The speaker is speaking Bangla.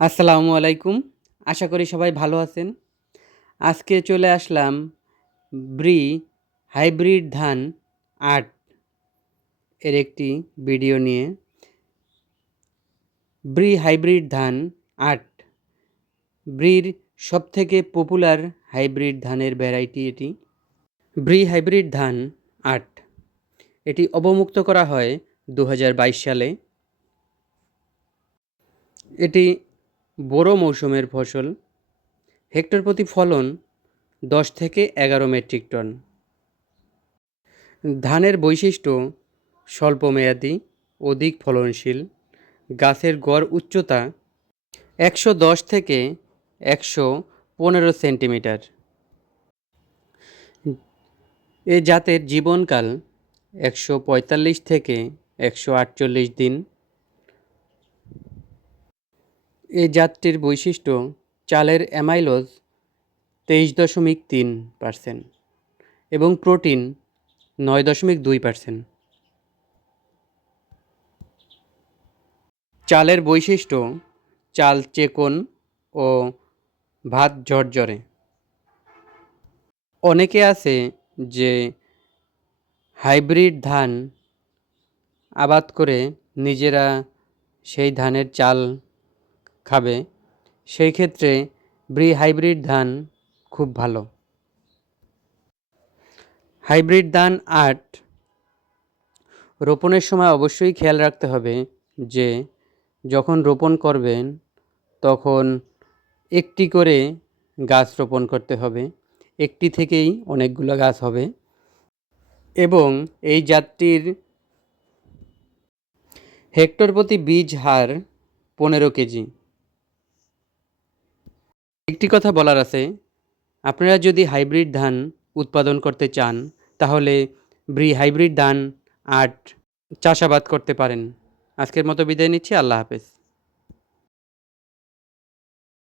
আসসালামু আলাইকুম। আশা করি সবাই ভালো আছেন। আজকে চলে আসলাম ব্রি হাইব্রিড ধান আট এর একটি ভিডিও নিয়ে। ব্রি হাইব্রিড ধান আট। ব্রির সবথেকে পপুলার হাইব্রিড ধানের ভ্যারাইটি এটি। ব্রি হাইব্রিড ধান আট। এটি অবমুক্ত করা হয় দু হাজার বাইশ সালে। এটি বোরো মৌসুমের ফসল। হেক্টর প্রতি ফলন দশ থেকে এগারো মেট্রিক টন। ধানের বৈশিষ্ট্য স্বল্পমেয়াদী অধিক ফলনশীল। গাছের গড় উচ্চতা একশো দশ থেকে একশো পনেরো সেন্টিমিটার। এ জাতের জীবনকাল একশো পঁয়তাল্লিশ থেকে একশো আটচল্লিশ দিন। এই জাতটির বৈশিষ্ট্য, চালের অ্যামাইলোজ তেইশ দশমিক তিন পার্সেন্ট এবং প্রোটিন নয় দশমিক দুই পার্সেন্ট চালের বৈশিষ্ট্য, চাল চেকন ও ভাত ঝরঝরে। অনেকে আছে যে হাইব্রিড ধান আবাদ করে নিজেরা সেই ধানের চাল খাবে, সেই ক্ষেত্রে ব্রি হাইব্রিড ধান খুব ভালো। হাইব্রিড ধান আট, রোপণের সময় অবশ্যই খেয়াল রাখতে হবে যে যখন রোপণ করবেন, তখন একটি করে গাছ রোপণ করতে হবে, একটি থেকেই অনেকগুলো গাছ হবে এবং এই জাতটির হেক্টর প্রতি বীজ হার পনেরো কেজি। একটি কথা বলার আছে, আপনারা যদি হাইব্রিড ধান উৎপাদন করতে চান, তাহলে ব্রি হাইব্রিড ধান আট চাষাবাদ করতে পারেন। আজকের মতো বিদায় নিচ্ছি, আল্লাহ হাফেজ।